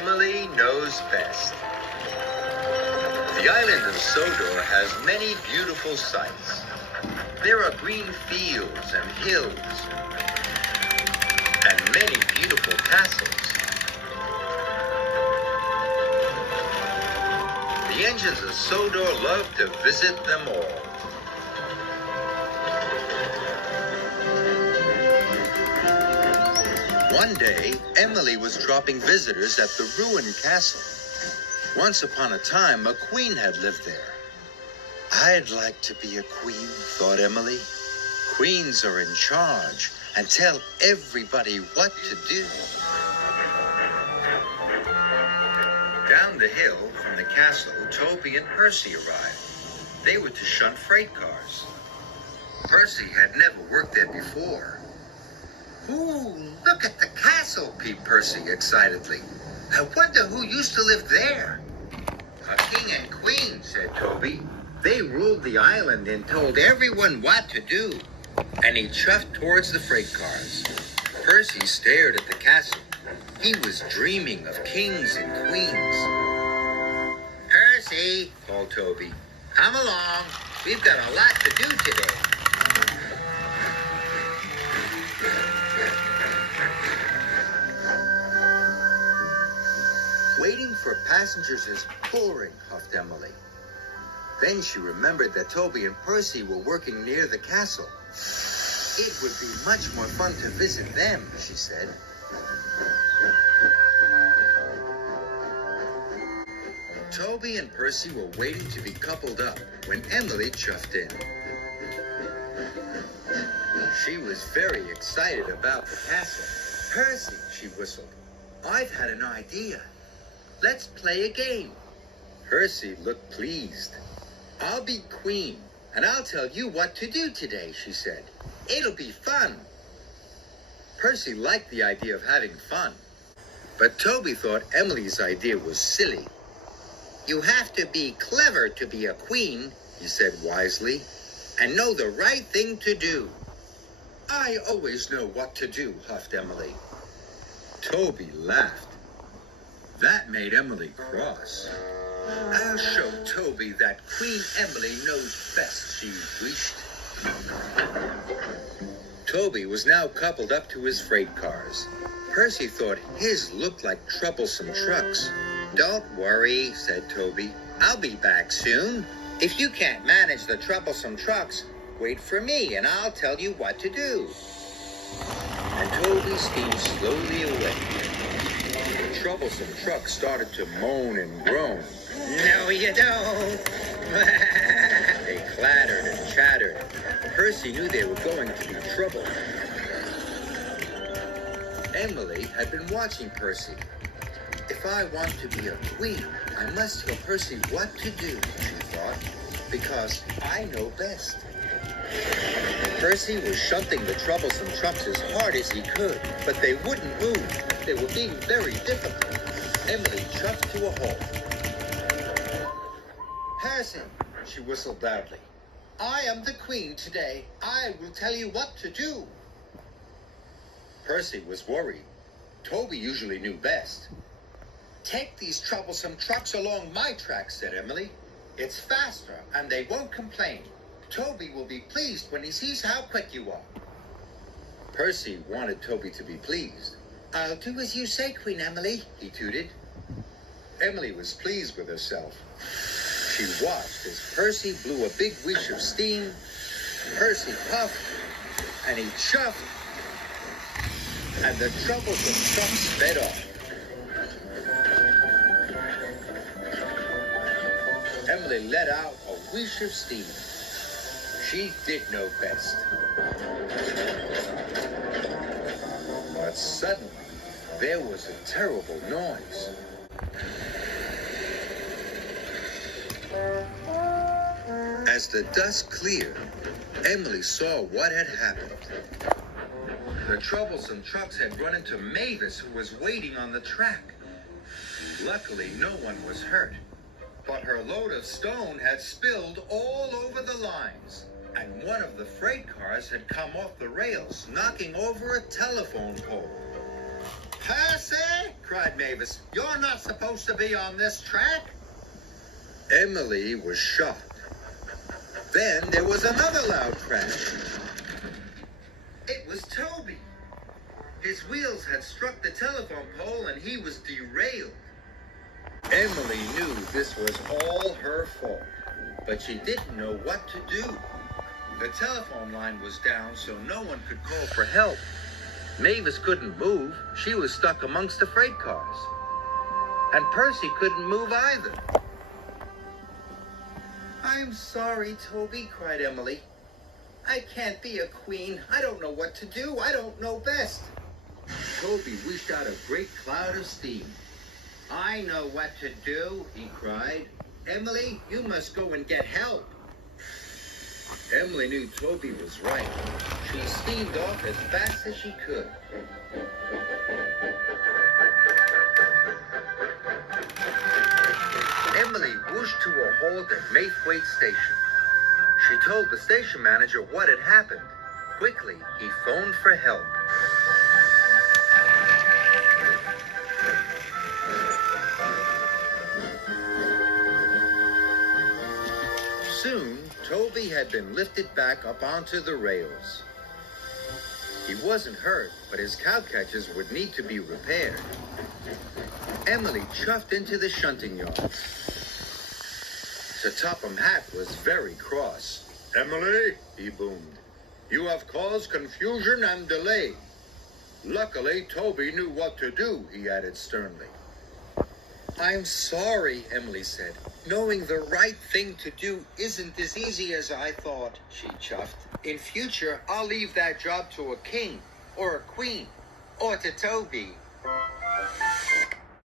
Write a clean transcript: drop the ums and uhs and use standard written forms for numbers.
Emily knows best. The island of Sodor has many beautiful sights. There are green fields and hills, and many beautiful castles. The engines of Sodor love to visit them all. One day, Emily was dropping visitors at the ruined castle. Once upon a time, a queen had lived there. I'd like to be a queen, thought Emily. Queens are in charge and tell everybody what to do. Down the hill from the castle, Toby and Percy arrived. They were to shunt freight cars. Percy had never worked there before. Ooh, look at the castle, peeped Percy excitedly. I wonder who used to live there. A king and queen, said Toby. They ruled the island and told everyone what to do. And he chuffed towards the freight cars. Percy stared at the castle. He was dreaming of kings and queens. Percy, called Toby, come along. We've got a lot to do today. Waiting for passengers is boring, huffed Emily. Then she remembered that Toby and Percy were working near the castle. It would be much more fun to visit them, she said. Toby and Percy were waiting to be coupled up when Emily chuffed in. She was very excited about the castle. Percy, she whistled, I've had an idea. Let's play a game. Percy looked pleased. I'll be queen, and I'll tell you what to do today, she said. It'll be fun. Percy liked the idea of having fun, but Toby thought Emily's idea was silly. You have to be clever to be a queen, he said wisely, and know the right thing to do. I always know what to do, huffed Emily. Toby laughed. That made Emily cross. I'll show Toby that Queen Emily knows best, she wished. Toby was now coupled up to his freight cars. Percy thought his looked like troublesome trucks. Don't worry, said Toby. I'll be back soon. If you can't manage the troublesome trucks, wait for me and I'll tell you what to do. And Toby steamed slowly away. The troublesome truck started to moan and groan. No, you don't. They clattered and chattered. Percy knew they were going to be trouble. Emily had been watching Percy. If I want to be a queen, I must tell Percy what to do, she thought, because I know best. Percy was shunting the troublesome trucks as hard as he could, but they wouldn't move. They were being very difficult. Emily chuffed to a halt. Percy, she whistled loudly. I am the queen today. I will tell you what to do. Percy was worried. Toby usually knew best. Take these troublesome trucks along my tracks, said Emily. It's faster, and they won't complain. Toby will be pleased when he sees how quick you are. Percy wanted Toby to be pleased. I'll do as you say, Queen Emily, he tooted. Emily was pleased with herself. She watched as Percy blew a big whoosh of steam. Percy puffed, and he chuffed, and the troublesome truck sped off. Emily let out a whoosh of steam. She did know best. But suddenly, there was a terrible noise. As the dust cleared, Emily saw what had happened. The troublesome trucks had run into Mavis, who was waiting on the track. Luckily, no one was hurt, but her load of stone had spilled all over the lines, and one of the freight cars had come off the rails, knocking over a telephone pole. Percy, cried cried Mavis. "You're not supposed to be on this track." Emily was shocked. Then there was another loud crash. It was Toby. His wheels had struck the telephone pole and he was derailed. Emily knew this was all her fault, but she didn't know what to do. The telephone line was down, so no one could call for help. Mavis couldn't move. She was stuck amongst the freight cars. And Percy couldn't move either. "I'm sorry, Toby," cried Emily. "I can't be a queen. I don't know what to do. I don't know best." Toby wished out a great cloud of steam. "I know what to do," he cried. "Emily, you must go and get help." Emily knew Toby was right. She steamed off as fast as she could. Emily whooshed to a halt at Maythwaite Station. She told the station manager what had happened. Quickly, he phoned for help. Soon, Toby had been lifted back up onto the rails. He wasn't hurt, but his cowcatchers would need to be repaired. Emily chuffed into the shunting yard. Sir Topham Hatt was very cross. "Emily," he boomed, "you have caused confusion and delay." Luckily, Toby knew what to do, he added sternly. "I'm sorry," Emily said. "Knowing the right thing to do isn't as easy as I thought," she chuffed. "In future, I'll leave that job to a king, or a queen, or to Toby."